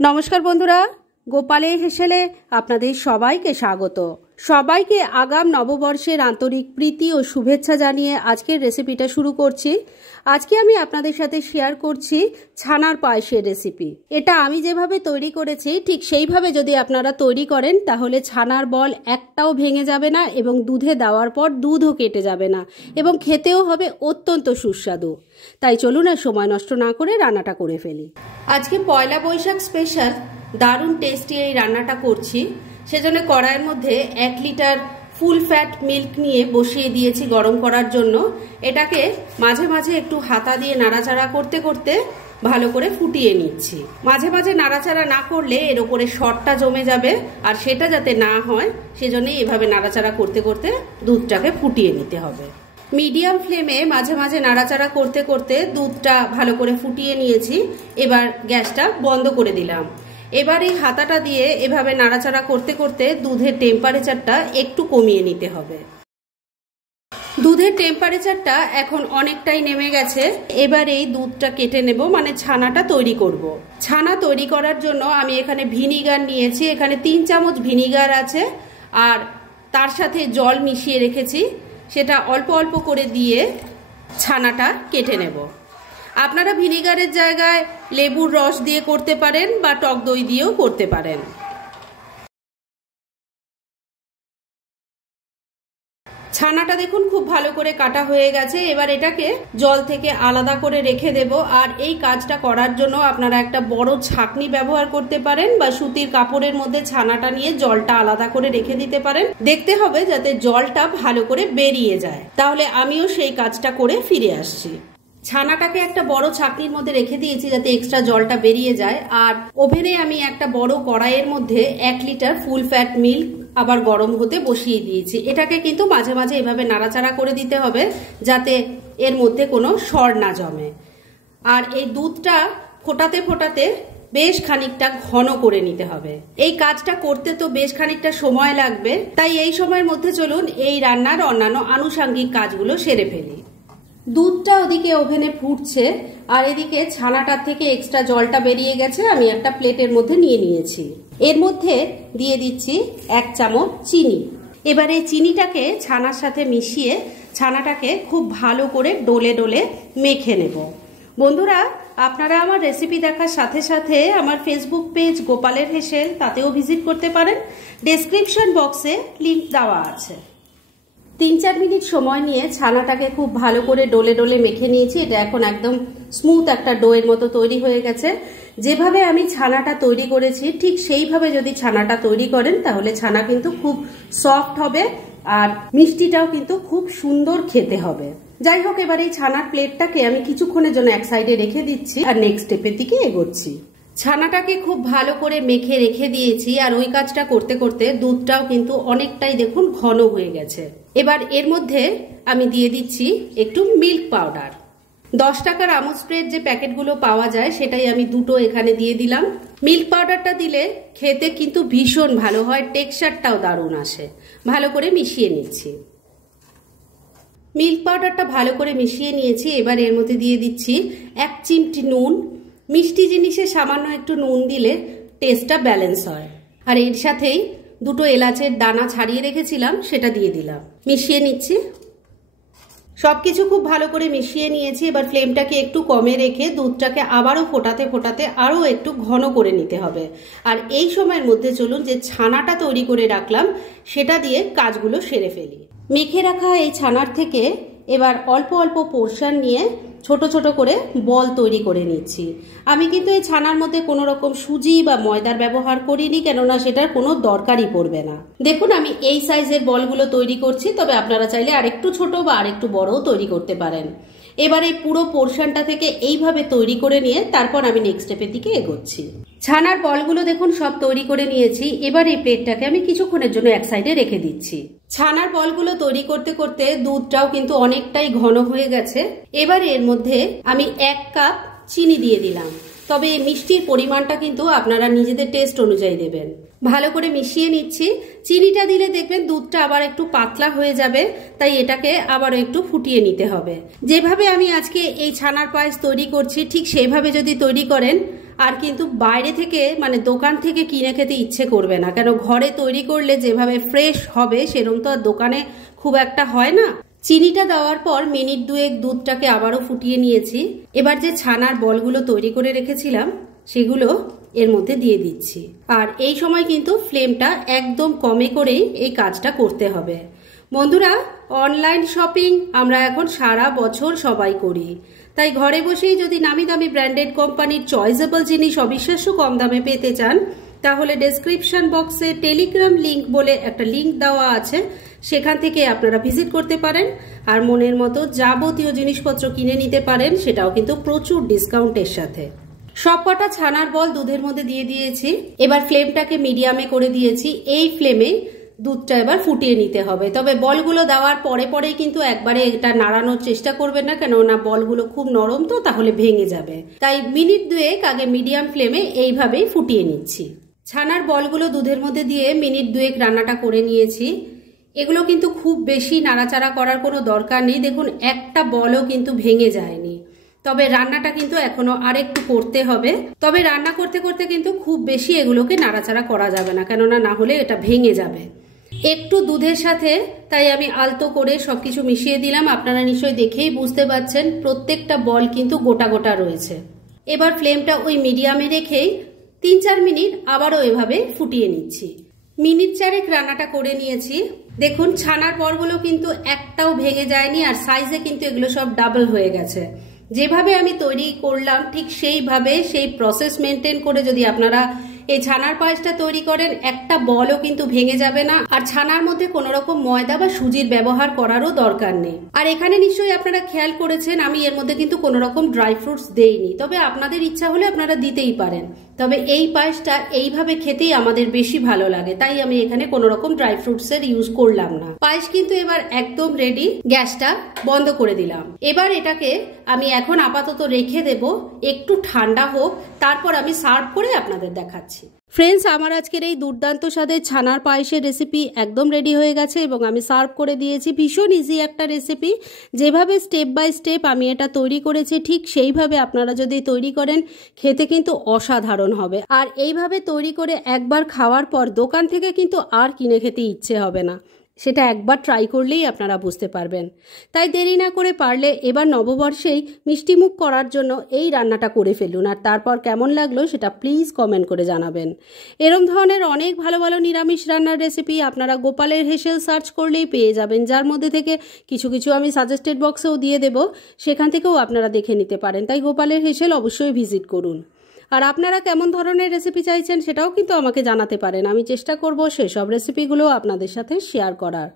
নমস্কার বন্ধুরা, গোপালের হেসেলে আপনাদের সবাইকে স্বাগত। সবাইকে আগাম নববর্ষের আন্তরিক প্রীতি ও শুভেচ্ছা জানিয়ে আজকের রেসিপিটা শুরু করছি। আজকে আমি আপনাদের সাথে শেয়ার করছি ছানার পায়েসের রেসিপি। এটা আমি যেভাবে তৈরি করেছি ঠিক সেইভাবে যদি আপনারা তৈরি করেন তাহলে ছানার বল একটাও ভেঙে যাবে না এবং দুধে দেওয়ার পর দুধও কেটে যাবে না এবং খেতেও হবে অত্যন্ত সুস্বাদু। তাই চলুন আর সময় নষ্ট না করে রান্নাটা করে ফেলি। আজকে পয়লা বৈশাখ স্পেশাল দারুণ টেস্টি এই রান্নাটা করছি। সেজন্য কড়াইয়ের মধ্যে 1 লিটার ফুল ফ্যাট মিল্ক নিয়ে বসিয়ে দিয়েছি গরম করার জন্য। এটাকে মাঝে মাঝে একটু হাতা দিয়ে নাড়াচাড়া করতে করতে ভালো করে ফুটিয়ে নিচ্ছি। মাঝে মাঝে নাড়াচাড়া না করলে এর উপরে শর্টটা জমে যাবে, আর সেটা যাতে না হয় সেজন্যই এভাবে নাড়াচাড়া করতে করতে দুধটাকে ফুটিয়ে নিতে হবে। মিডিয়াম ফ্লেমে মাঝে মাঝে নাড়াচাড়া করতে করতে দুধটা ভালো করে ফুটিয়ে নিয়েছি। এবার গ্যাসটা বন্ধ করে দিলাম। এবার এই হাতাটা দিয়ে এভাবে নাড়াচাড়া করতে করতে দুধের টেম্পারেচারটা একটু কমিয়ে নিতে হবে। দুধের টেম্পারেচারটা এখন অনেকটাই নেমে গেছে। এবার এই দুধটা কেটে নেব, মানে ছানাটা তৈরি করব। ছানা তৈরি করার জন্য আমি এখানে ভিনিগার নিয়েছি। এখানে 3 চামচ ভিনিগার আছে, আর তার সাথে জল মিশিয়ে রেখেছি। সেটা অল্প অল্প করে দিয়ে ছানাটা কেটে নেব। আপনারা ভিনিগারের জায়গায় লেবুর রস দিয়ে করতে পারেন বা টক দই দিয়েও করতে পারেন। ছানাটা দেখুন খুব ভালো করে কাটা হয়ে গেছে। এবার এটাকে জল থেকে আলাদা করে রেখে দেব। আর এই কাজটা করার জন্য আপনারা একটা বড় ছাঁকনি ব্যবহার করতে পারেন বা সুতির কাপড়ের মধ্যে ছানাটা নিয়ে জলটা আলাদা করে রেখে দিতে পারেন। দেখতে হবে যাতে জলটা ভালো করে বেরিয়ে যায়। তাহলে আমিও সেই কাজটা করে ফিরে আসছি। ছানাটাকে একটা বড় ছাঁকনির মধ্যে রেখে দিয়েছি যাতে এক্সট্রা জলটা বেরিয়ে যায়। আর ওভেনে আমি একটা বড় কড়াইয়ের মধ্যে 1 লিটার ফুল ফ্যাট মিল্ক আবার গরম হতে বসিয়ে দিয়েছি। এটাকে কিন্তু মাঝে মাঝে এভাবে নাড়াচাড়া করে দিতে হবে যাতে এর মধ্যে কোনো সর না জমে। আর এই দুধটা ফোটাতে ফোটাতে বেশ খানিকটা ঘন করে নিতে হবে। এই কাজটা করতে তো বেশ খানিকটা সময় লাগবে, তাই এই সময়ের মধ্যে চলুন এই রান্নার অন্যান্য আনুষঙ্গিক কাজগুলো সেরে ফেলি। দুধটা ওদিকে ওভেনে ফুটছে, আর এদিকে ছানাটার থেকে এক্সট্রা জলটা বেরিয়ে গেছে। আমি একটা প্লেটের মধ্যে নিয়ে নিয়েছি। এর মধ্যে দিয়ে দিচ্ছি 1 চামচ চিনি। এবার এই চিনিটাকে ছানার সাথে মিশিয়ে ছানাটাকে খুব ভালো করে ডলে ডলে মেখে নেব। বন্ধুরা, আপনারা আমার রেসিপি দেখার সাথে সাথে আমার ফেসবুক পেজ গোপালের হেসেল তাতেও ভিজিট করতে পারেন। ডেসক্রিপশন বক্সে লিংক দেওয়া আছে। 3-4 মিনিট সময় নিয়ে ছানাটাকে খুব ভালো করে ডলে ডলে মেখে নিয়েছি। এটা এখন একদম স্মুথ একটা ডোয়ের মতো তৈরি হয়ে গেছে। যেভাবে আমি ছানাটা তৈরি করেছি ঠিক সেইভাবে যদি ছানাটা তৈরি করেন তাহলে ছানা কিন্তু খুব সফট হবে, আর মিষ্টিটাও কিন্তু খুব সুন্দর খেতে হবে। যাই হোক, এবার এই ছানার প্লেটটাকে আমি কিছুক্ষণের জন্য এক সাইডে রেখে দিচ্ছি আর নেক্সট স্টেপের দিকে এগোচ্ছি। ছানাটাকে খুব ভালো করে মেখে রেখে দিয়েছি, আর ওই কাজটা করতে করতে দুধটাও কিন্তু অনেকটাই দেখুন ঘন হয়ে গেছে। এবার এর মধ্যে আমি দিয়ে দিচ্ছি একটু মিল্ক পাউডার। 10 টাকার আমুল স্প্রের যে প্যাকেটগুলো পাওয়া যায় সেটাই আমি 2টো এখানে দিয়ে দিলাম। মিল্ক পাউডারটা দিলে খেতে কিন্তু ভীষণ ভালো হয়, টেক্সচারটাও দারুণ আসে। ভালো করে মিশিয়ে নিচ্ছি। মিল্ক পাউডারটা ভালো করে মিশিয়ে নিয়েছি। এবার এর মধ্যে দিয়ে দিচ্ছি 1 চিমটি নুন। মিষ্টি জিনিসে সামান্য একটু নুন দিলে টেস্টটা ব্যালেন্স হয়। আর এর সাথেই 2টো এলাচের দানা ছাড়িয়ে রেখেছিলাম, সেটা দিয়ে দিলাম। মিশিয়ে নিচ্ছি। সবকিছু খুব ভালো করে মিশিয়ে নিয়েছি। এবার ফ্লেমটাকে একটু কমে রেখে দুধটাকে আবারও ফোটাতে ফোটাতে আরও একটু ঘন করে নিতে হবে। আর এই সময়ের মধ্যে চলুন যে ছানাটা তৈরি করে রাখলাম সেটা দিয়ে কাজগুলো সেরে ফেলি। মেখে রাখা এই ছানার থেকে এবার অল্প অল্প পোর্শন নিয়ে ছোট ছোট করে বল তৈরি করে নিচ্ছি। আমি কিন্তু এই ছানার মধ্যে কোনো রকম সুজি বা ময়দার ব্যবহার করিনি, কেননা সেটার কোনো দরকারই পড়বে না। দেখুন আমি এই সাইজের বলগুলো তৈরি করছি, তবে আপনারা চাইলে আরেকটু ছোট বা আরেকটু বড়ও তৈরি করতে পারেন। এবার এই পুরো পোর্শনটা থেকে এইভাবে তৈরি করে নিয়ে তারপর আমি নেক্সট স্টেপের দিকে এগোচ্ছি। ছানার বলগুলো দেখুন সব তৈরি করে নিয়েছি। এবার এই প্লেটটাকে আমি কিছুক্ষণের জন্য এক সাইডে রেখে দিচ্ছি। ছানার বলগুলো তৈরি করতে করতে দুধটাও কিন্তু অনেকটাই ঘন হয়ে গেছে। এবার এর মধ্যে আমি 1 কাপ চিনি দিয়ে দিলাম, তবে এই মিষ্টির পরিমাণটা কিন্তু আপনারা নিজেদের টেস্ট অনুযায়ী দেবেন। ভালো করে মিশিয়ে নিচ্ছি। চিনিটা দিলে দেখবেন দুধটা আবার একটু পাতলা হয়ে যাবে, তাই এটাকে আবারও একটু ফুটিয়ে নিতে হবে। যেভাবে আমি আজকে এই ছানার পায়েস তৈরি করছি ঠিক সেইভাবে যদি তৈরি করেন আর কিন্তু বাইরে থেকে মানে দোকান থেকে কিনে খেতে ইচ্ছে করবে না, কেন ঘরে তৈরি করলে যেভাবে ফ্রেশ হবে সেরকম তো আর দোকানে খুব একটা হয় না। চিনিটা দেওয়ার পর মিনিট দুয়েক দুধটাকে আবারও ফুটিয়ে নিয়েছি। এবার যে ছানার বলগুলো তৈরি করে রেখেছিলাম সেগুলো এর মধ্যে দিয়ে দিচ্ছি। আর এই সময় কিন্তু ফ্লেমটা একদম কমে করেই এই কাজটা করতে হবে। বন্ধুরা, অনলাইন শপিং আমরা এখন সারা বছর সবাই করি, তাই ঘরে বসেই যদি নামি দামি ব্র্যান্ডেড কোম্পানির চয়েসেবল জিনিস অবিশ্বাস্য কম দামে পেতে চান, তাহলে ডেসক্রিপশন বক্সে টেলিগ্রাম লিংক বলে একটা লিংক দেওয়া আছে, সেখান থেকে আপনারা ভিজিট করতে পারেন আর মনের মতো যাবতীয় জিনিসপত্র কিনে নিতে পারেন, সেটাও কিন্তু প্রচুর ডিসকাউন্টের সাথে। সবকটা ছানার বল দুধের মধ্যে দিয়ে দিয়েছি। এবার ফ্লেমটাকে মিডিয়ামে করে দিয়েছি। এই ফ্লেমে দুধটা এবার ফুটিয়ে নিতে হবে। তবে বলগুলো দেওয়ার পরে পরেই কিন্তু একবারে এটা নাড়ানোর চেষ্টা করবেন না, কেননা বলগুলো খুব নরম তো, তাহলে ভেঙে যাবে। তাই মিনিট দুয়েক আগে মিডিয়াম ফ্লেমে এইভাবেই ফুটিয়ে নিচ্ছি। ছানার বলগুলো দুধের মধ্যে দিয়ে মিনিট দুয়েক রান্নাটা করে নিয়েছি। এগুলো কিন্তু খুব বেশি নাড়াচাড়া করার কোনো দরকার নেই। দেখুন একটা বলও কিন্তু ভেঙে যায়নি। তবে রান্নাটা কিন্তু এখনো আরেকটু করতে হবে। তবে রান্না করতে করতে কিন্তু খুব বেশি এগুলোকে নাড়াচাড়া করা যাবে না, কেননা না হলে এটা ভেঙে যাবে। একটু দুধের সাথে তাই আমি আলতো করে সবকিছু মিশিয়ে দিলাম। আপনারা নিশ্চয়ই দেখেই বুঝতে পারছেন প্রত্যেকটা বল কিন্তু গোটা গোটা রয়েছে। এবার ফ্লেমটা ওই মিডিয়ামে রেখেই 3-4 মিনিট আবারও এভাবে ফুটিয়ে নিচ্ছি। মিনিট 4 রান্নাটা করে নিয়েছি। দেখুন ছানার বলগুলো কিন্তু একটাও ভেঙে যায়নি, আর সাইজে কিন্তু এগুলো সব ডাবল হয়ে গেছে। যেভাবে আমি তৈরি করলাম ঠিক সেইভাবে সেই প্রসেস মেনটেন করে যদি আপনারা এই ছানার পায়েসটা তৈরি করেন, একটা বলও কিন্তু ভেঙে যাবে না। আর ছানার মধ্যে কোনো রকম ময়দা বা সুজির ব্যবহার করারও দরকার নেই। আর এখানে নিশ্চয়ই আপনারা খেয়াল করেছেন আমি এর মধ্যে কিন্তু কোনো রকম ড্রাই ফ্রুটস দেইনি, তবে আপনাদের ইচ্ছা হলে আপনারা দিতেই পারেন। তবে এই পায়েসটা এইভাবে খেতেই আমাদের বেশি ভালো লাগে, তাই আমি এখানে কোনো রকম ড্রাই ফ্রুটস এর ইউজ করলাম না। পায়েস কিন্তু এবার একদম রেডি। গ্যাসটা বন্ধ করে দিলাম। এবার এটাকে আমি এখন আপাতত রেখে দেব, একটু ঠান্ডা হোক, তারপর আমি সার্ভ করে আপনাদের দেখাচ্ছি। ফ্রেন্ডস, আমার আজকের এই দুর্দান্ত স্বাদের ছানার পায়েসের রেসিপি একদম রেডি হয়ে গেছে এবং আমি সার্ভ করে দিয়েছি। ভীষণ ইজি একটা রেসিপি। যেভাবে স্টেপ বাই স্টেপ আমি এটা তৈরি করেছি ঠিক সেইভাবে আপনারা যদি তৈরি করেন খেতে কিন্তু অসাধারণ হবে। আর এইভাবে তৈরি করে একবার খাওয়ার পর দোকান থেকে কিন্তু আর কিনে খেতে ইচ্ছে হবে না। সেটা একবার ট্রাই করলেই আপনারা বুঝতে পারবেন। তাই দেরি না করে পারলে এবার নববর্ষেই মিষ্টিমুখ করার জন্য এই রান্নাটা করে ফেলুন, আর তারপর কেমন লাগলো সেটা প্লিজ কমেন্ট করে জানাবেন। এরম ধরনের অনেক ভালো ভালো নিরামিষ রান্নার রেসিপি আপনারা গোপালের হেসেল সার্চ করলেই পেয়ে যাবেন, যার মধ্যে থেকে কিছু কিছু আমি সাজেস্টেড বক্সেও দিয়ে দেব, সেখান থেকেও আপনারা দেখে নিতে পারেন। তাই গোপালের হেসেল অবশ্যই ভিজিট করুন। আর আপনারা কেমন ধরনের রেসিপি চাইছেন সেটাও কিন্তু আমাকে জানাতে পারেন। আমি চেষ্টা করব সেসব রেসিপিগুলো আপনাদের সাথে শেয়ার করার।